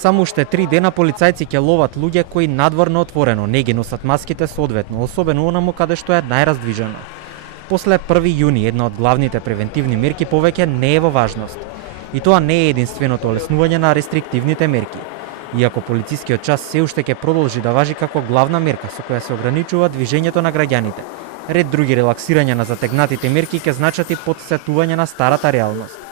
Само уште 3 дена полицајци ќе ловат луѓе кои надворно отворено не ги носат маските соодветно, особено онаму каде што е најраздвижено. После 1 јуни една од главните превентивни мерки повеќе не е во важност. И тоа не е единственото олеснување на рестриктивните мерки. Иако полицискиот час се уште ќе продолжи да важи како главна мерка со која се ограничува движењето на граѓаните, ред други релаксирања на затегнатите мерки ќе значат и потсетување на старата реалност.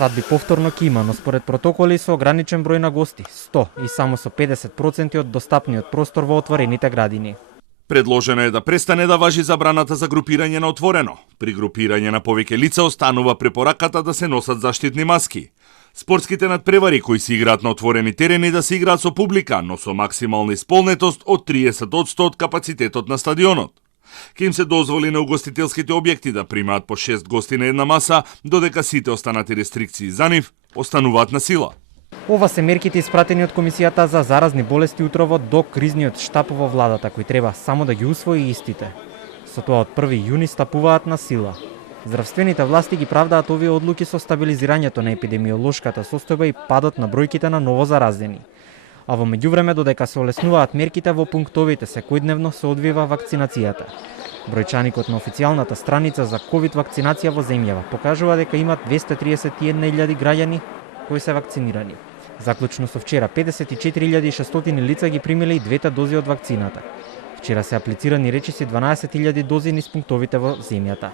Свадби повторно ќе има, но според протоколи со ограничен број на гости, 100 и само со 50% од достапниот простор во отворените градини. Предложено е да престане да важи забраната за групирање на отворено. При групирање на повеќе лица останува препораката да се носат заштитни маски. Спортските надпревари кои се играат на отворени терени да се играат со публика, но со максимална исполнетост од 30% од капацитетот на стадионот. Ке им се дозволи на угостителските објекти да примаат по 6 гости на една маса, додека сите останати рестрикции за нив остануваат на сила. Ова се мерките испратени од Комисијата за заразни болести утрово до кризниот штаб во владата, кој треба само да ги усвои истите. Со тоа од 1 јуни стапуваат на сила. Здравствените власти ги правдаат овие одлуки со стабилизирањето на епидемиолошката состојба и падот на бројките на новозаразени. А во меѓувреме, додека се олеснуваат мерките во пунктовите, секојдневно се одвива вакцинацијата. Бројчаникот на официјалната страница за ковид вакцинација во земјава покажува дека има 231.000 граѓани кои се вакцинирани. Заклучно со вчера 54.600 лица ги примиле и двете дози од вакцината. Вчера се аплицирани речиси 12.000 дози низ пунктовите во земјата.